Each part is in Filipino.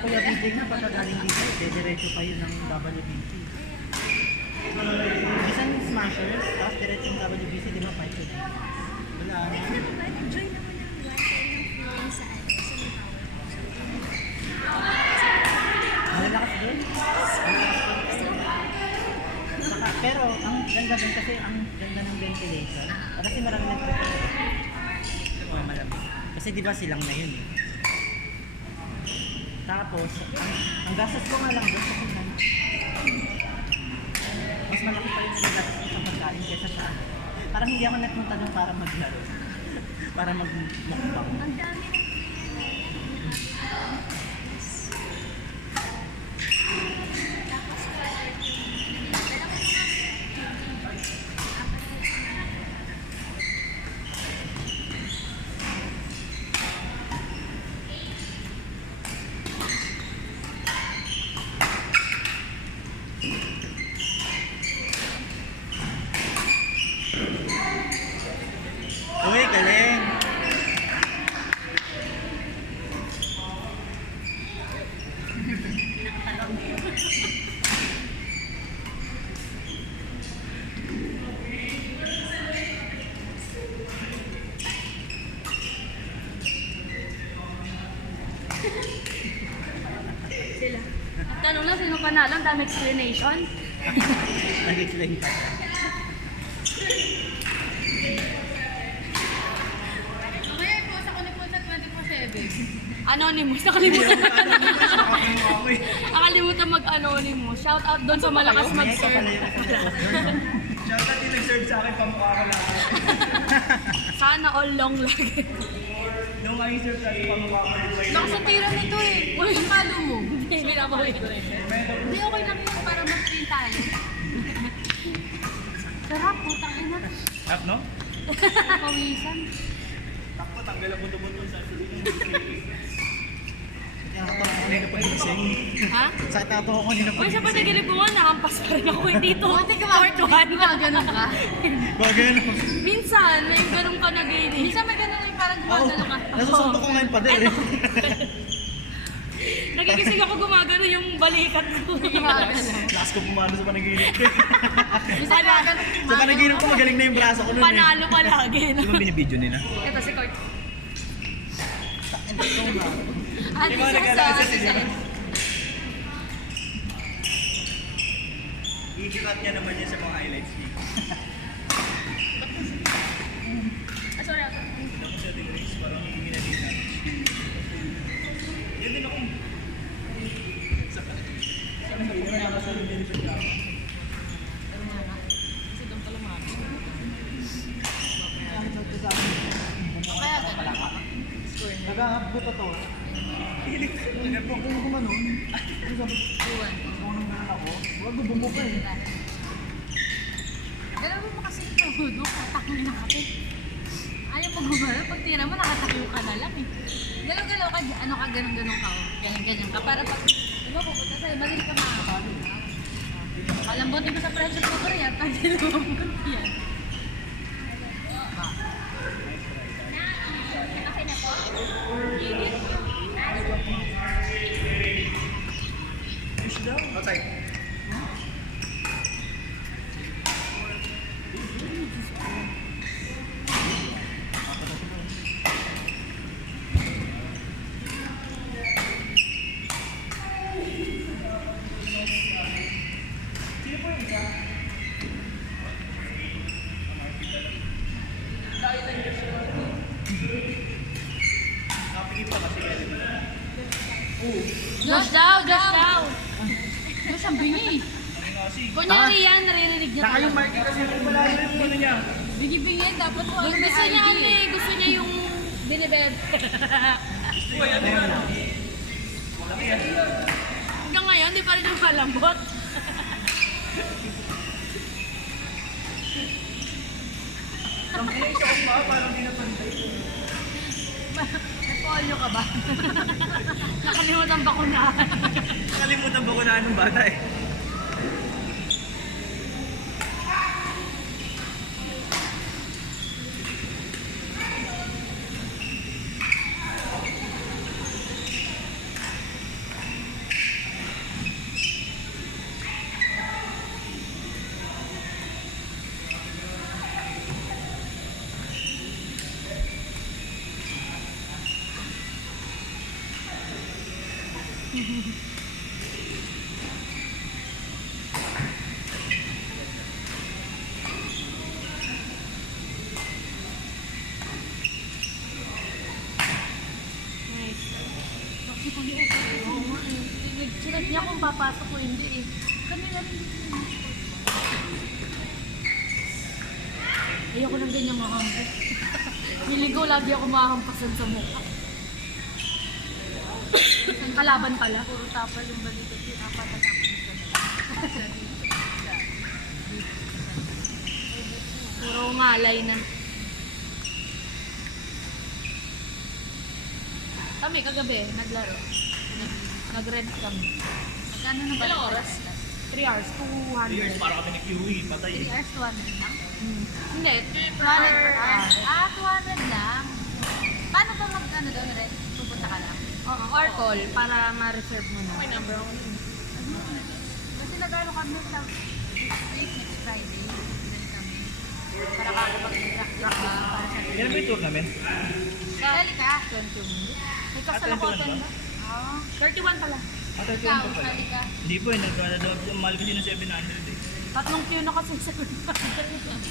Kuya BJ nga, pagkagaling dito, diretso kayo ng WBC. Isang Smashers, tapos diretso ng WBC, di ba? 5 to 9. Wala. Join naman yung one time ng feeling sa ano, sa Malalakas doon? Pero ang ganda doon kasi ang ganda ng ventilation. Kasi marami nagpapalala. Oh, malamig. Kasi di ba silang na yun eh. Tapos, ang gastos ko nga lang doon kasi mas malaki pa rin ang gastos ko sa pagkain kaysa sa ano. Parang hindi ako nagpunta doon para maglaro. Para magmukbang. ang dami ng tapos Uy, galing! sila. Tanong lang, sino panalo? Ang dami explanation. Nag-explain pa. Mamaya i-post ako ni Post at 24/7. Anonymous. Nakalimutan mag-anonymous. Shout out doon sa malakas mag-serve. Shout out yung nag-serve sa akin, pamukha ko lang. Sana all long lagi. Nung i-serve sa akin, pamukha ko lang. Lakas ang tira nito eh. Uy, ang palo mo. Hindi, pinapawin ko rin. Hindi, okay lang yun para mag-print tayo. Sarap, putang ina. Up, no? Pawisan. Takpo, tanggal ang buto-buto sa Kaya ako kanina pa gising. Ha? Sa tato ko kanina pa Uy, sa gising. panaginip ko nga, nakampas pa rin ako dito. Buti ka ganun ka? Bagay Minsan, may ganun ka naginip. Minsan may ganun yung parang gumagano ka. Nasusunto ko ngayon pa din eh. Nagigising ako gumagano yung balikat ko. Last ko pumalo sa panaginip ko. Minsan gumagano. Sa panaginip ko magaling na yung braso ko nun eh. Panalo palagi. Di ba binibidyo nila? Ito si Court. Di ba nag-alasa sila? I-cut niya naman niya sa mga highlights niya. Sorry. Ako sa degrees, parang hindi na din natin. Yan din ako. Sa panaginip. Sana hindi naman ako sa benefit na ako. Kasi doon pala mga. Nag-aabot to. Hilig ko. Nag-aabot ko gumano. Ano sabi? Buwan. Kung naman ako, wag bumbo ka eh. Dalawa mo kasi ito, hudo, katakli na kapit. Ayaw mo gumano, pag tira mo, nakatakyo ka na lang eh. Galaw-galaw ka, ano ka, ganun-ganun ka, oh. Ganyan-ganyan ka, para pag, di ba, pupunta sa'yo, madali ka makakabot. Palambutin ko sa pressure cooker yan, pag dilumabot yan. Okay na po? Fish daw? Outside. Josh daw, Josh daw. Josh, ang bingi. Kunyari yan, naririnig niya. Saka yung market kasi yung malayo yung ano niya. Bingi-bingi, dapat mo. Gusto niya ano eh, gusto niya yung binibed. Uy, ano yun? Malaki yan. Hanggang ngayon, di pa rin yung malambot. Ang isa ko pa, parang di napantay. Nagpolyo ka ba? Nakalimutan ba ko na? Nakalimutan ba ko na anong bata eh? Nice. Kasi kung yung oo nga eh. Sinad niya kung papasok ko hindi eh. Kami na rin dito. Ayoko ng ganyan mahampas. Niligaw lagi ako mahampasan sa mukha. Ang kalaban pala. Puro tapal yung balikat. Apat na tapal. Puro ngalay na. Kami kagabi, naglaro. Nag-rent kami. Magkano na ba? Ilang oras? 3 hours, 200. 3 years para kami nag-QE, patay. 3 hours, 200 lang? Hindi, 200 per hour. 200 lang. Paano ba mag-ano daw rent? Pupunta ka lang? Oo, or call para ma-reserve mo na. May number ako. Kasi nag-ano kami sa next Friday. Then kami. Para makakapag-practice ba? Para sa Yan ba yung tournament? Sali ka. 21 minutes. May kasama ko 21 ba? ba? Oo. 31 pala. Patay ko Ikaw, yun pa pala. sali ka. Hindi po, mahal kasi ng 700 eh. Tatlong queue na kasi sa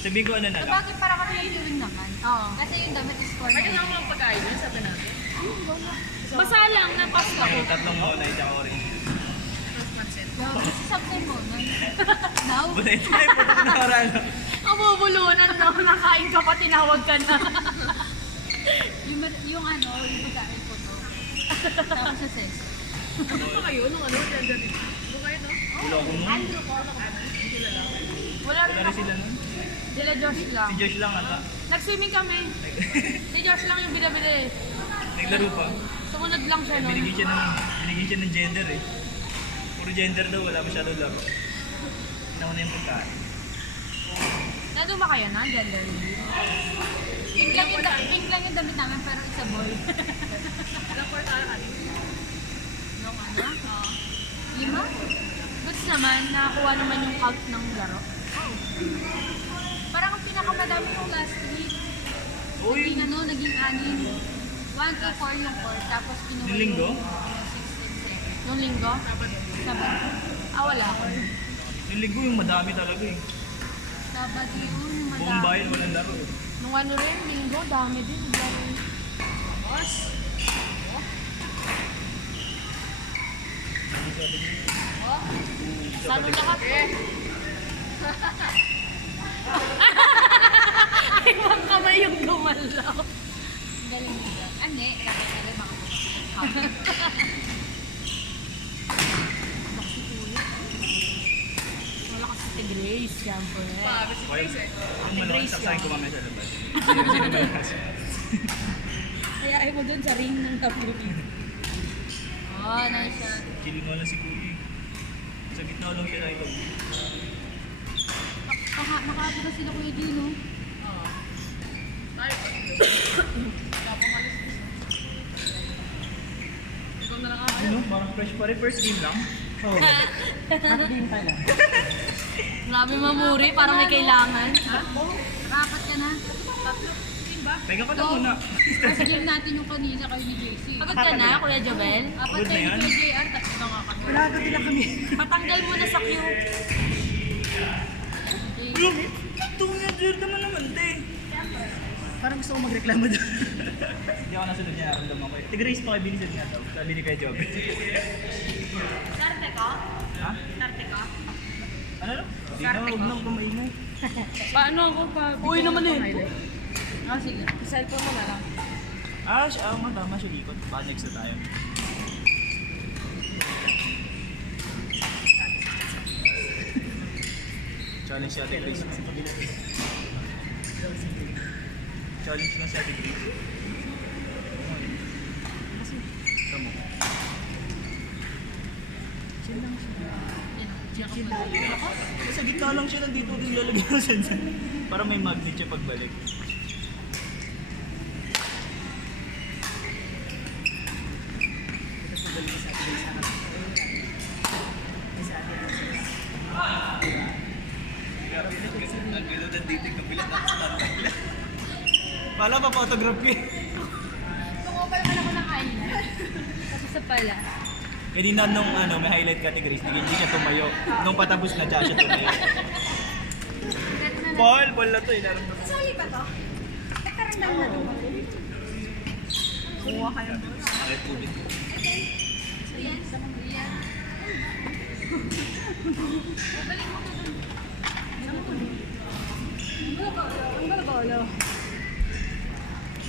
Sabihin ko ano na So, lang. bakit para kami yung viewing naman? Oo. Kasi yung damit is for May kasama mga pagkain yun, sabi natin. Basa lang, napasta ko. Yung tatlong molay tsaka orange. Plus pancit. Kasi sabay mo. Now? Bulay tayo, puto ko nakaraan. Ang bubulunan na nakain ka pa, tinawag ka na. yung ano, yung pagkain ko to. Tapos sa ses. Ano pa kayo? Nung ano, gender dito. Ano kayo, no? Ulo ko nun. Wala rin Wala rin ako. sila nun. Sila Josh lang. Si Josh lang ata. Nag-swimming kami. Si Josh lang yung binabili. Naglaro pa. Sumunod lang siya nun. Binigyan siya ng gender eh. Puro gender daw, wala masyado laro. Nauna yung pagkain. Nandun ba kayo na? Gender reveal? Pink lang yung damit namin pero it's a boy. Ilang court ano? Nung ano? 5? Goods naman, nakakuha naman yung count ng laro. Parang ang pinakamadami yung last week. Uy! Naging ano, naging 6. 1 to 4 yung court, tapos kinuha Yung linggo? 6 and 7. Yung linggo? Sabado. Wala ako. Yung linggo yung madami talaga eh. Sabado yun, Buong madami. bayan walang laro eh. Nung ano rin, linggo, dami din. Laro. Boss? Saan lahat? Ibang kamay yung gumalaw. Galing nila. Ane, kaya mga malakas si Grace, siyempre. Pagod si Grace eh. Ang malaking saksakin ko mamaya sa labas. Sino ba yung kaso? Kaya mo dun sa ring ng WWE. Oh, nice shot. Kiling mo lang si Kuli. Sa gitna lang siya nakita. Nakapit na sila Kuya Gino. Oo. Tayo pa. Tapos alis. Ikaw na lang ako. Ano? Parang fresh pa rin. First game lang. Oo. Half din pala. Grabe mamuri, parang may kailangan. Ha? Rapat ka na. Tatlo. Pahinga ka na muna. First game natin yung kanina kayo ni JC. Pagod ka na, Kuya Jovel? Apat Pagod na kayo yan. ni Kuya JR, tapos na nga kami. Wala ka din kami. Patanggal mo na sa queue. Yung, tunga dyan naman te. Parang gusto ko magreklamo doon. Hindi ako nasunod niya. Naramdaman ko. Tig-race pa kayo binisan niya daw. Sabi ni Kuya Job. Sarte ka? Ha? Sarte ka? Ano lang? Hindi na, huwag nang kumainay. Paano ako pa? Uy naman eh. Ah, sige. Cellphone mo na lang. Siya, nga tama siya likod. Baka next na tayo. Challenge si Ate Grace. Challenge na si Ate Grace. Tama. Chill lang siya. Chill lang. Sa gitna lang siya, nandito din lalagyan ng sensor. Para may magnet siya pagbalik. Tapos magaling sa atin sa akin. Sa atin. Ang gano'n nandito yung kabilang na stand. Pala pa photograph ko eh. Tumopal ka na ko ng island. Tapos sa pala. Eh di na nung ano, may highlight categories, hindi siya tumayo. Nung patapos na siya tumayo. Ball na to eh. Naramdaman. Sali ba to? Nagkarandang na to. Kuha kayo. Bakit tubig? Yan. Yan. Babalik mo to dun. Ang gala-gala.